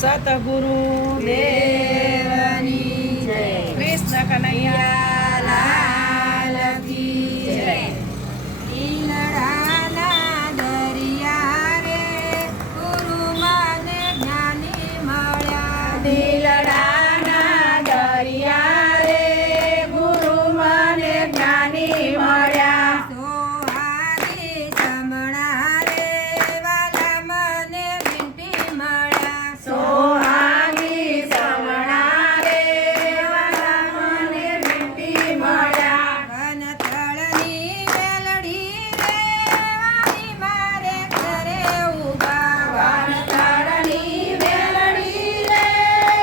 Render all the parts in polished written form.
સતગુરુ દેવની જય. કૃષ્ણ કનૈયા લાલ કી જય. ઈલડાના દરિયા રે ગુરુ મને જ્ઞાની મળ્યા. દિલડાના દરિયા રે ગુરુ મને જ્ઞાની મળ્યા. સોહાગી સમણા રે વાલા મને વિંટી મળ્યા. સોહાગી સમણા રે વાલા મને વિંટી મળ્યા. વનથળની મેલડી રે વાલી મારે ઘરે ઊભા. વનથળની મેલડી રે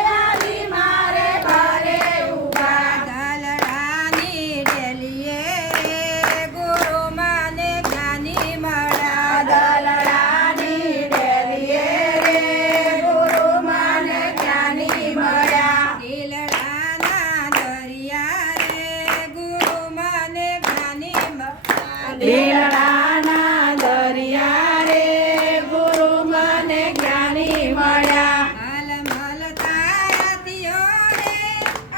વાલી મારે ઘરે ઊભા. દલડાની ડેલીએ રે ગુરુ મને જ્ઞાની મળ્યા. દલડાની ડેલીએ રે ગુરુ મને જ્ઞાની મળ્યા. દિલડાના દરિયા રે ગુરુ મને જ્ઞાની મળ્યા. દિલડાના દરિયા રે ગુરુ મને જ્ઞાની મળ્યા. મલમલતા હાથીઓ રે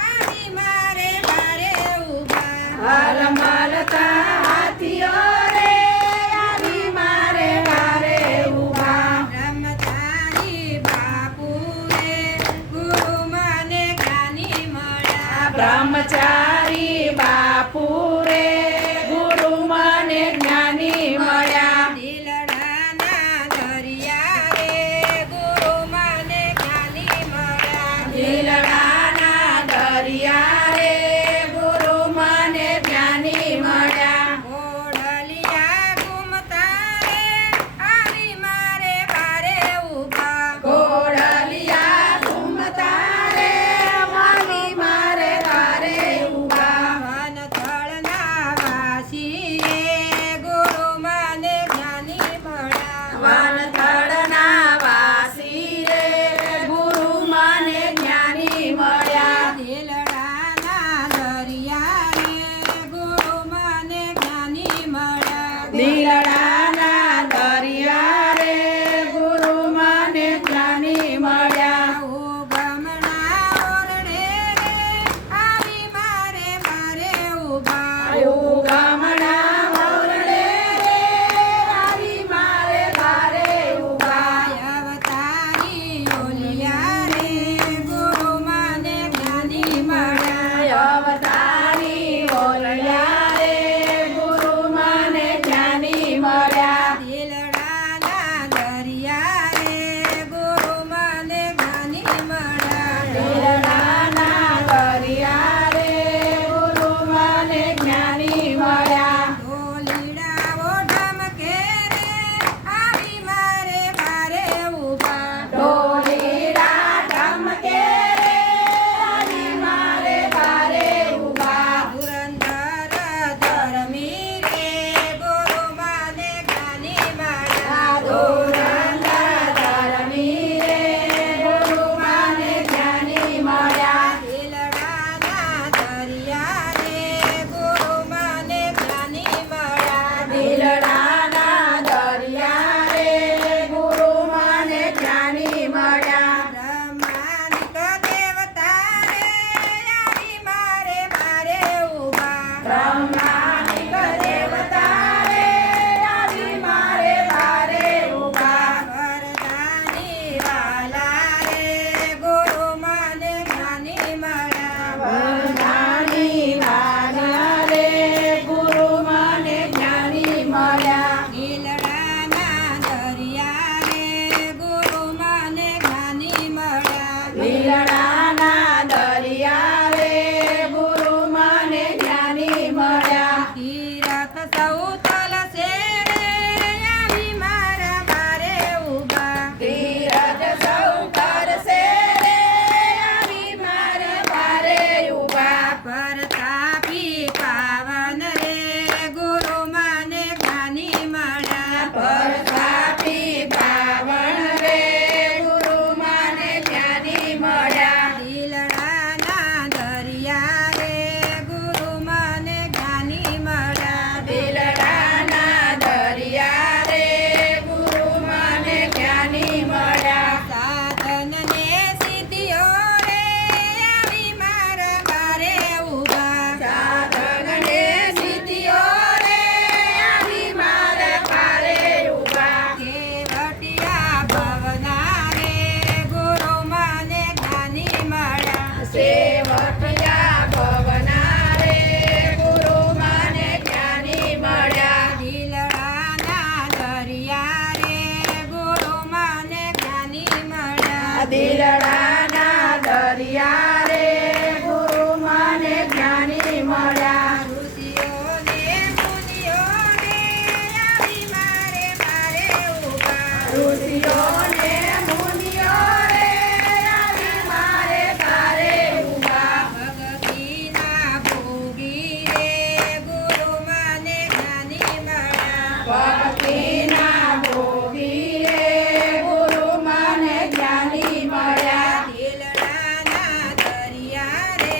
આવી મારે બારે ઊભા. હલમલતા હાથીઓ રે આવી મારે બારે ઊભા. બ્રહ્મચારી બાપુ રે ગુરુ મને જ્ઞાની મળ્યા. બ્રહ્મચારી બાપુ રે ગુરુ મને જ્ઞાની મળ્યા. દિલડાના દરિયા રે ગુરુ મને જ્ઞાની મળ્યા. દિલડાના દરિયા રે ગુરુ મને જ્ઞાની મળ્યા. ઘોડલિયા ઘૂમતા રે આવી મારે બારે ઊભા. ઘોડલિયા ઘૂમતા રે વાલી મારે ઘરે ઊભા. વનથળના દિલડાના દરિયા રે ગુરુ મને જ્ઞાની મળ્યા ઋષિઓને મુનિઓને આવી મારે મારે ઊભા ઋષિઓને મુનિઓ રે આવી મારે તારે ઊભા ભક્તિના ભોગી રે ગુરુ મને જ્ઞાની મળ્યા ભક્તિના ભોગી રે ગુરુ મને જ્ઞાની મળ્યા દિલડાના દરિયા રે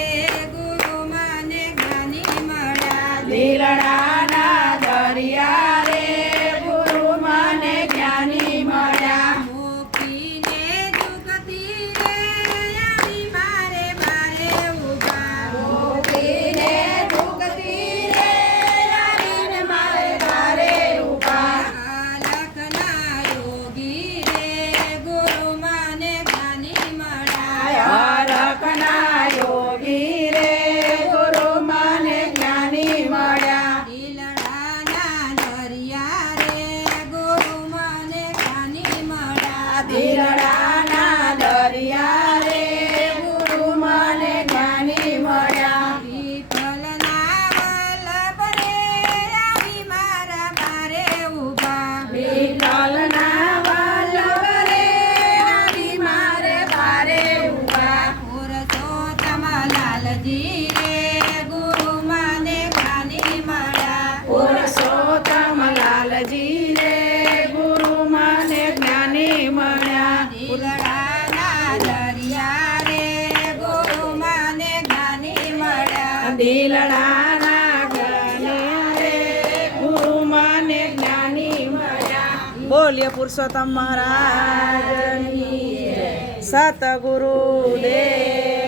ગુરુ મને જ્ઞાની મળ્યા દિલડાના દરિયા રે ગુરુ મને જ્ઞાની મળ્યા મુક્તિને જુગતી રે આવી મારે મારે ઊભા ગોપીને દુઃખતી રે આવીને મારે તારે ઊભા લખના યોગી રે ગુરુ મને જ્ઞાની મળ્યા હરખના યોગી રે ગુરુ મને જ્ઞાની મળ્યા દિલડાના દરિયા રે ગુરુ મને જ્ઞાની મળ્યા દિલડાના દરિયા રે ગુરુ મને જ્ઞાની મળ્યા વિઠ્ઠલના વલ્લભ રે આવી મારા મારે ઊભા વિઠ્ઠલના વલ્લભ રે આવી મારે તારે ઊભા પુરુષોત્તમ લાલજી રે ગુરુ મને જ્ઞાની મળ્યા પુરુષોત્તમ લાલજી રે ગુરુ મને જ્ઞાની મળ્યા દિલડાના દરિયા રે ગુરુ મને જ્ઞાની મળ્યા દિલડાના જ્ઞાને રે ગુરુ મને જ્ઞાની મળ્યા બોલ્ય પુરુષોત્તમ મહારાજની સતગુરુ દેવ